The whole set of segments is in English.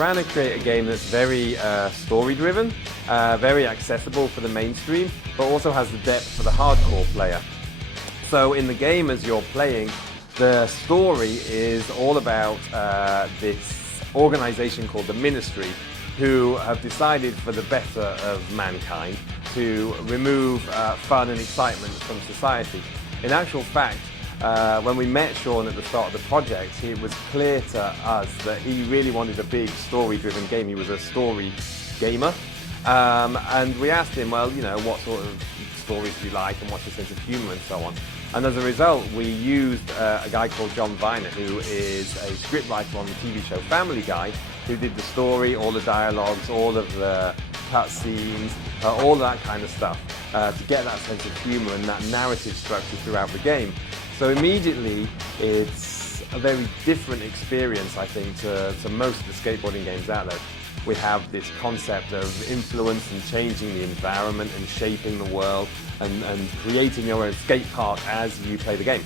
trying to create a game that's very story-driven, very accessible for the mainstream, but also has the depth for the hardcore player. So in the game, as you're playing, the story is all about this organization called the Ministry, who have decided for the better of mankind to remove fun and excitement from society. In actual fact, when we met Shaun at the start of the project, it was clear to us that he really wanted a big story-driven game. He was a story gamer. And we asked him, well, you know, what sort of stories do you like and what's your sense of humor and so on. And as a result, we used a guy called John Viner, who is a scriptwriter on the TV show Family Guy, who did the story, all the dialogues, all of the cutscenes, all that kind of stuff, to get that sense of humor and that narrative structure throughout the game. So immediately, it's a very different experience, I think, to most of the skateboarding games out there. We have this concept of influence and changing the environment and shaping the world and creating your own skate park as you play the game.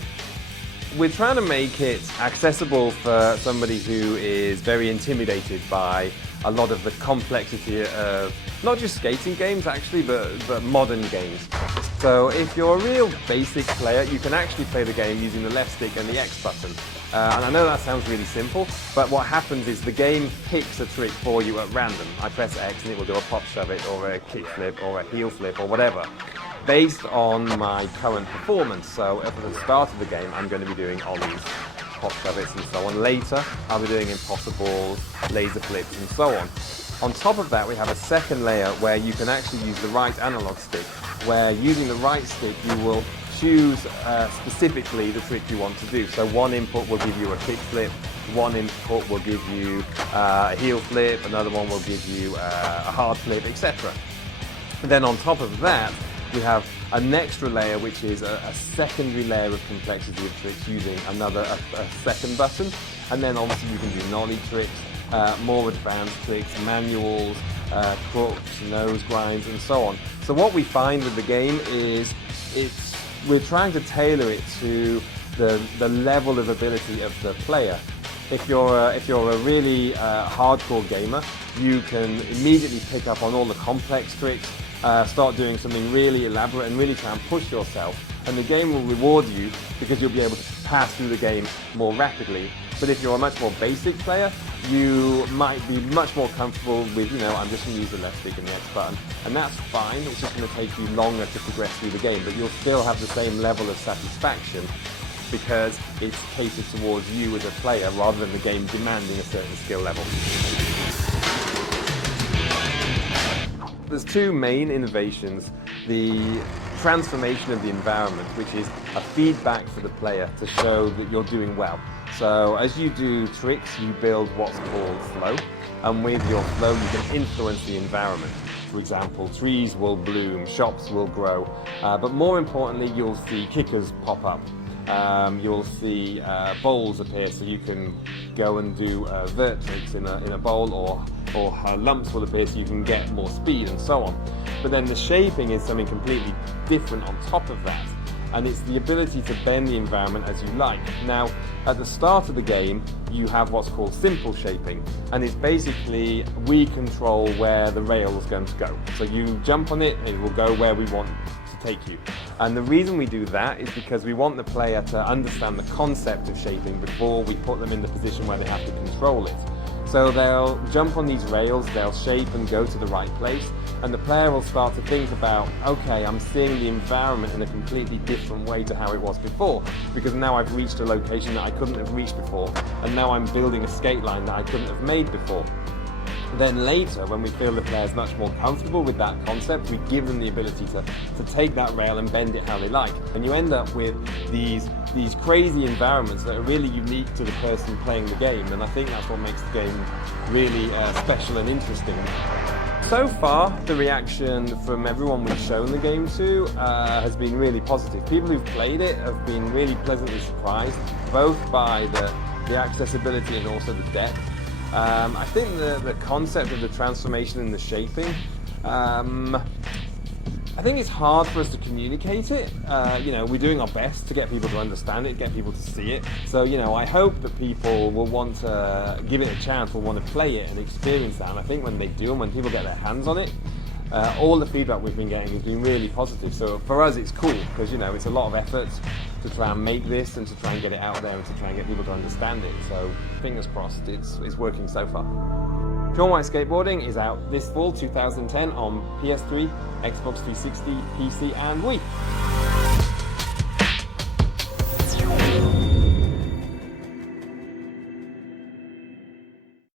We're trying to make it accessible for somebody who is very intimidated by a lot of the complexity of not just skating games actually, but modern games. So if you're a real basic player, you can actually play the game using the left stick and the X button. And I know that sounds really simple, but what happens is the game picks a trick for you at random. I press X and it will do a pop shove it or a kick flip or a heel flip or whatever, based on my current performance. So at the start of the game, I'm going to be doing ollies, pop shove it's and so on. Later, I'll be doing impossibles, laser flips and so on. On top of that, we have a second layer where you can actually use the right analog stick, where using the right stick, you will choose specifically the trick you want to do. So one input will give you a kick flip, one input will give you a heel flip, another one will give you a hard flip, etc. Then on top of that, we have an extra layer, which is a secondary layer of complexity of tricks using a second button. And then obviously you can do nollie tricks, more advanced tricks, manuals, crooks, nose grinds, and so on. So what we find with the game is we're trying to tailor it to the level of ability of the player. If you're a really hardcore gamer, you can immediately pick up on all the complex tricks, start doing something really elaborate and really try and push yourself, and the game will reward you because you'll be able to pass through the game more rapidly. But if you're a much more basic player, you might be much more comfortable with, you know, I'm just going to use the left stick and the X button, and that's fine. It's just going to take you longer to progress through the game, but you'll still have the same level of satisfaction because it's catered towards you as a player rather than the game demanding a certain skill level. There's two main innovations. The transformation of the environment, which is a feedback for the player to show that you're doing well. So as you do tricks, you build what's called flow, and with your flow you can influence the environment. For example, trees will bloom, shops will grow, but more importantly you'll see kickers pop up. You'll see bowls appear, so you can go and do vert tricks in a bowl, or lumps will appear so you can get more speed and so on. But then the shaping is something completely different on top of that, and it's the ability to bend the environment as you like. Now, at the start of the game, you have what's called simple shaping, and it's basically we control where the rail is going to go. So you jump on it and it will go where we want to take you. And the reason we do that is because we want the player to understand the concept of shaping before we put them in the position where they have to control it. So they'll jump on these rails, they'll shape and go to the right place, and the player will start to think about, okay, I'm seeing the environment in a completely different way to how it was before, because now I've reached a location that I couldn't have reached before, and now I'm building a skate line that I couldn't have made before. Then later, when we feel the player's much more comfortable with that concept, we give them the ability to take that rail and bend it how they like. And you end up with these crazy environments that are really unique to the person playing the game, and I think that's what makes the game really special and interesting. So far, the reaction from everyone we've shown the game to has been really positive. People who've played it have been really pleasantly surprised, both by the accessibility and also the depth. I think the concept of the transformation and the shaping I think it's hard for us to communicate it. You know, we're doing our best to get people to understand it, get people to see it. So, you know, I hope that people will want to give it a chance, will want to play it and experience that. And I think when they do, and when people get their hands on it, all the feedback we've been getting has been really positive. So for us, it's cool because, you know, it's a lot of effort to try and make this and to try and get it out there and to try and get people to understand it. So fingers crossed, it's working so far. Shaun Skateboarding is out this fall 2010 on PS3, Xbox 360, PC and Wii.